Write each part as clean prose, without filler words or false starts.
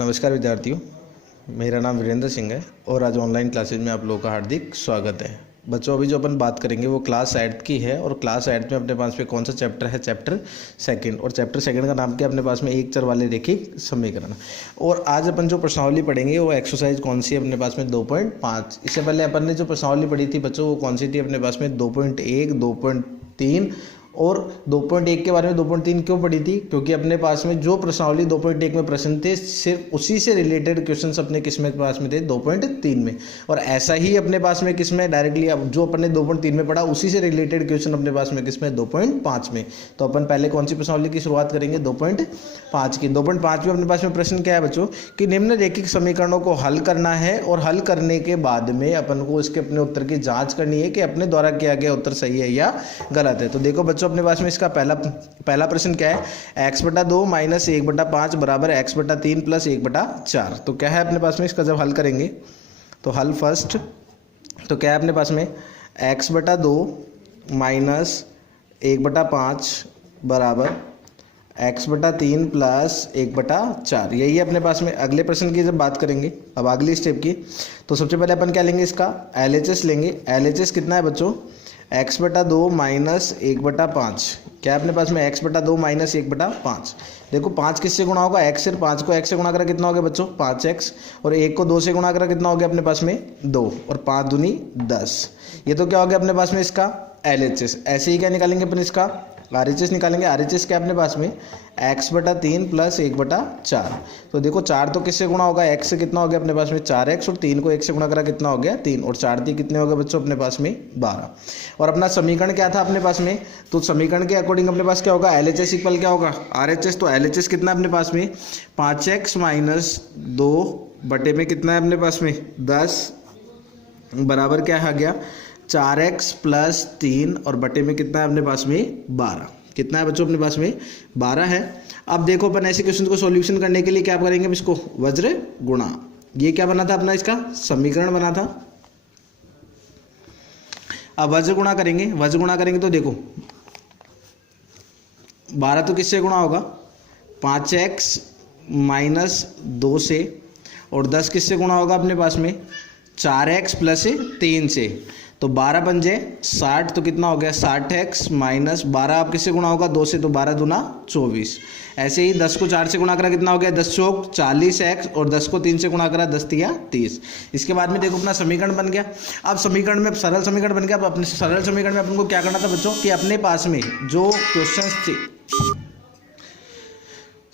नमस्कार विद्यार्थियों, मेरा नाम वीरेंद्र सिंह है और आज ऑनलाइन क्लासेज में आप लोगों का हार्दिक स्वागत है। बच्चों, अभी जो अपन बात करेंगे वो क्लास 8 की है और क्लास 8 में अपने पास में कौन सा चैप्टर है? Chapter second. और चैप्टर सेकंड का नाम क्या है? अपने पास में एक चर वाले रेखिक समीकरण। और आज अपन जो प्रश्नावली पढ़ेंगे वो एक्सरसाइज कौन सी है अपने पास में? 2.5। इससे पहले अपन ने जो प्रश्नावली पढ़ी थी बच्चों वो कौन सी थी अपने पास में? 2.1, 2.3 और 2.1 के बारे में 2.3 क्यों पढ़ी थी? क्योंकि अपने पास में जो प्रश्नावली 2.1 में प्रश्न थे सिर्फ उसी से रिलेटेड क्वेश्चंस अपने किस में पास में थे? 2.3 में। और ऐसा ही अपने पास में किस में डायरेक्टली अब जो अपन ने 2.3 में पढ़ा उसी से रिलेटेड क्वेश्चन अपने पास में किस में? 2.5 में। तो अपन पहले कौन सी प्रश्नावली की शुरुआत करेंगे? 2.5 की। 2.5 में अपने पास में प्रश्न क्या है बच्चों कि निम्न रेखिक समीकरणों को हल करना है और हल करने के बाद में अपन को इसके अपने उत्तर की जाँच करनी है कि अपने द्वारा किया गया उत्तर सही है या गलत है। तो देखो बच्चों, अपने पास में इसका पहला प्रश्न क्या है? x/2 - 1/5 बराबर x/3 + 1/4। तो क्या है अपने पास में इसका जब हल करेंगे तो हल फर्स्ट तो क्या है अपने पास में? x/2 - 1/5 बराबर x/3 + 1/4। यही है अपने पास में। अगले प्रश्न की जब बात करेंगे, अब अगली स्टेप की, तो सबसे पहले अपन क्या लेंगे? इसका LHS लेंगे। LHS कितना है बच्चों? x/2 - 1/5। क्या है अपने पास में? x/2 - 1/5। देखो 5 किससे गुणा होगा? x से। 5 को x से गुणा करा कितना हो गया बच्चों? 5x। और 1 को 2 से गुणा करा कितना हो गया अपने पास में? 2। और 5 दूनी 10। ये तो क्या हो गया अपने पास में इसका LHS। ऐसे ही क्या निकालेंगे अपन? इसका RHS निकालेंगे। RHS क्या अपने पास में? x/3 + 1/4। तो देखो 4 तो किससे गुणा होगा? x से। कितना हो गया अपने पास में? 4x। और 3 को 1 से गुणा करा कितना हो गया? 3। और 4 3 कितने हो गए बच्चों अपने पास में? 12। और अपना समीकरण क्या था अपने पास में? तो समीकरण के अकॉर्डिंग अपने पास क्या होगा? LHS इक्वल क्या होगा? RHS। तो LHS कितना अपने पास में? 5x - 2 बटे में कितना है अपने पास में? 10 बराबर क्या आ गया? 4x + 3 और बटे में कितना है अपने पास में? 12। कितना है बच्चों अपने पास में? 12 है। अब देखो अपन ऐसे क्वेश्चन को सॉल्यूशन करने के लिए क्या करेंगे? अब इसको वज्र गुणा। ये क्या बना था अपना? इसका समीकरण बना था। अब वज्र गुणा करेंगे। वज्र गुणा करेंगे तो देखो 12 तो किससे गुणा होगा? 5x - 2 से। और 10 किससे गुणा होगा अपने पास में? 4x + 3 से। तो 12 पंजे 60। तो कितना हो गया? 60x - 12 अब किससे गुणा होगा? 2 से। तो 12 दूना 24। ऐसे ही 10 को 4 से गुणा करा कितना हो गया? 10 चौक 40x। और 10 को 3 से गुणा करा 10 तिया 30। इसके बाद में देखो अपना समीकरण बन गया। अब समीकरण में सरल समीकरण बन गया। अब अपने सरल समीकरण में अपन को क्या करना था बच्चों कि अपने पास में जो क्वेश्चन थे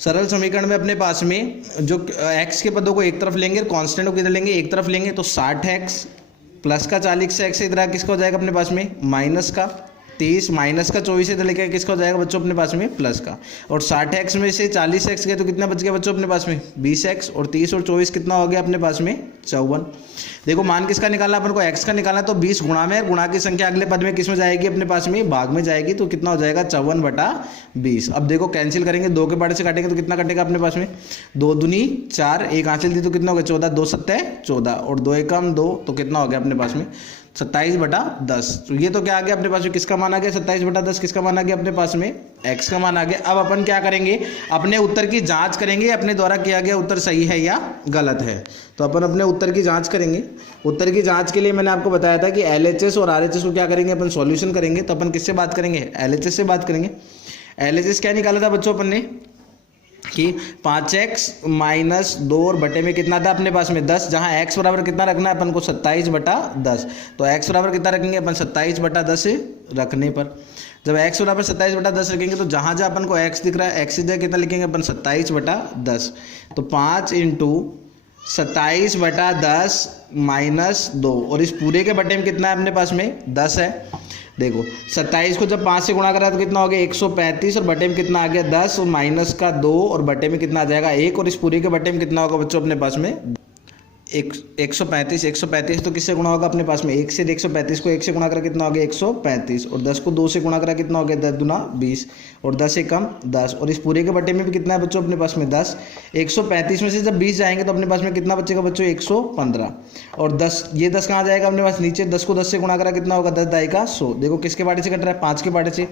सरल समीकरण में अपने पास में जो x के पदों को एक तरफ लेंगे और कांस्टेंट को किधर लेंगे? एक तरफ लेंगे। तो 60x प्लस का 40 से x इधर किसका हो जाएगा अपने पास में? माइनस का 30 माइनस का 24 इधर लेके किसका हो जाएगा बच्चों अपने पास में? प्लस का। और 60x में से 40x गए तो कितना बच गया बच्चों अपने पास में? 20x। और 30 और 24 कितना हो गया अपने पास में? 54। देखो मान किसका निकालना अपन को? x का निकालना। तो 20 गुणा में, गुणा की संख्या अगले पद में किस में जाएगी अपने पास में? भाग में जाएगी। तो कितना हो जाएगा? 54/20। अब देखो कैंसिल करेंगे, 2 के पार्ट से काटेंगे तो कितना कटेगा अपने पास में? 2 दूनी 4, 1 हासिल दी तो कितना हो गया? 14। 2 7 14 और 2 एकम 2। तो कितना हो गया अपने पास में? 27/10। तो ये तो क्या आ गया अपने पास में? किसका मान आ गया? 27/10 किसका मान आ गया अपने पास में? x का मान आ गया। अब अपन क्या करेंगे? अपने उत्तर की जांच करेंगे अपने द्वारा किया गया उत्तर सही है या गलत है। तो अपन अपने उत्तर की जांच करेंगे। उत्तर की जांच के लिए मैंने आपको बताया था कि LHS और RHS को क्या करेंगे? अपन सॉल्यूशन करेंगे। तो अपन किससे बात करेंगे? LHS से बात करेंगे। LHS क्या निकाला था बच्चों अपन ने कि 5x - 2 और बटे में कितना था अपने पास में? 10। जहां x बराबर कितना रखना है अपन को? 27/10। तो x बराबर कितना रखेंगे अपन? 27/10 रखने पर जब x बराबर 27/10 रखेंगे तो जहां जहां अपन को x दिख रहा है x जगह कितना लिखेंगे अपन? 27/10। तो 5 × 27/10 - 2 और इस पूरे के बटे में कितना है अपने पास में? 10 है। देखो 27 को जब 5 से गुणा करा तो कितना हो गया? 135। और बटे में कितना आ गया? 10 और माइनस का 2 और बटे में कितना आ जाएगा? 1। और इस पूरे के बटे में कितना होगा बच्चों अपने पास में? 135 तो किससे गुणा होगा अपने पास में 1 से 135 को 1 से गुणा करा कितना हो गया 135 और 10 को 2 से गुणा करा कितना हो गया 10 दूना 20 और 10 से कम 10 और इस पूरे के बटे में भी कितना है बच्चों अपने पास में 10। 135 में से जब 20 जाएंगे तो अपने पास में कितना बचेगा बच्चों 115 और 10 ये 10 कहाँ जाएगा अपने पास नीचे 10 को 10 से गुणा करा कितना होगा 10 दाई का 100। देखो किसके बाटे से कट रहा है 5 के बाटे से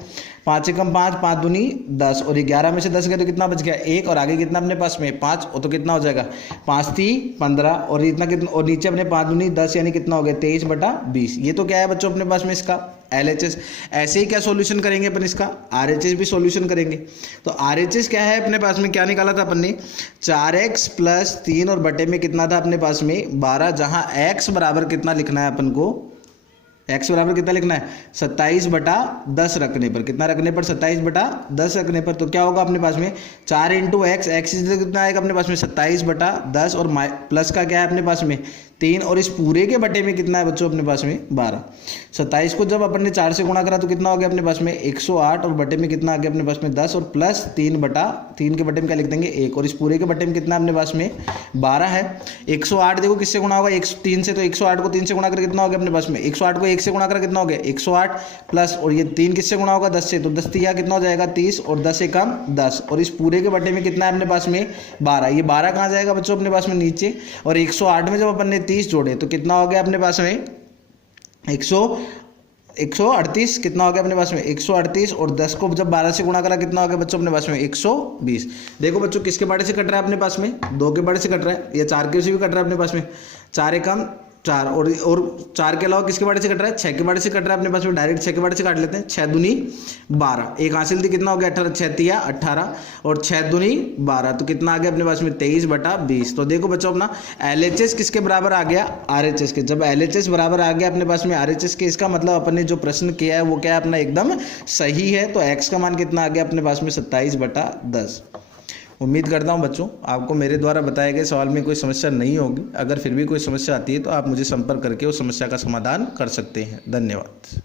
5 से कम 5 5 दूनी 10 और 11 में से 10 गए तो कितना बच गया 1 और आगे कितना अपने पास में 5 और तो कितना हो जाएगा 5 3 15 और इतना कितना और नीचे अपने 5 दूनी 10 यानी कितना हो गया 23/20। ये तो क्या है बच्चों अपने पास में इसका LHS। ऐसे ही क्या सॉल्यूशन करेंगे अपन इसका RHS भी सॉल्यूशन करेंगे। तो RHS क्या है अपने पास में क्या निकाला था अपन ने 4x + 3 और बटे में कितना था अपने पास में 12 जहां x बराबर कितना लिखना है अपन को x बराबर कितना लिखना है 27/10 रखने पर कितना रखने पर 27/10 रखने पर तो क्या होगा अपने पास में 4 × x कितना आएगा अपने पास में 27/10 और प्लस का क्या है अपने पास में 3 और इस पूरे के बटे में कितना है बच्चों अपने पास में 12। 27 को जब अपन ने 4 से गुणा करा तो कितना हो गया अपने पास में 108 और बटे में कितना आ गया अपने पास में 10 और प्लस 3/3 के बटे में क्या लिख देंगे 1 और इस पूरे के बटे में कितना अपने पास में 12 है। 108 देखो किससे गुणा होगा 3 से तो 108 को 3 से गुणा करके कितना हो गया अपने पास में 108 को 1 से गुणा कर कितना हो गया 108 प्लस और ये 3 किससे गुणा होगा 10 से तो 10 3 कितना हो जाएगा 30 और 10 से कम 10 और इस पूरे के बटे में कितना है अपने पास में 12। ये 12 कहाँ जाएगा बच्चों अपने पास में नीचे और 108 में जब अपन ने 30 जोड़े तो कितना हो गया अपने पास में 138 कितना हो गया अपने पास में 138 और 10 को जब 12 से गुणा करा कितना हो गया बच्चों अपने पास में 120। देखो बच्चों किसके बारे से कट रहा है अपने पास में 2 के बारे से कट रहा है या 4 के से भी कट रहा है अपने पास में 4 एकम 4 और 4 के अलावा किसके बारे से कट रहा है 6 के बारे से कट रहा है अपने पास में डायरेक्ट 6 के बारे से काट लेते हैं 6 दूनी 12 एक हासिल थी कितना हो गया 18 6 तिया 18 और 6 दूनी 12 तो कितना आ गया अपने पास में 23/20। तो देखो बच्चों अपना LHS किसके बराबर आ गया RHS के। जब LHS बराबर आ गया अपने पास में RHS के इसका मतलब अपन ने जो प्रश्न किया है वो क्या है अपना एकदम सही है। तो x का मान कितना आ गया अपने पास में 27/10। उम्मीद करता हूं बच्चों आपको मेरे द्वारा बताए गए सवाल में कोई समस्या नहीं होगी। अगर फिर भी कोई समस्या आती है तो आप मुझे संपर्क करके उस समस्या का समाधान कर सकते हैं। धन्यवाद।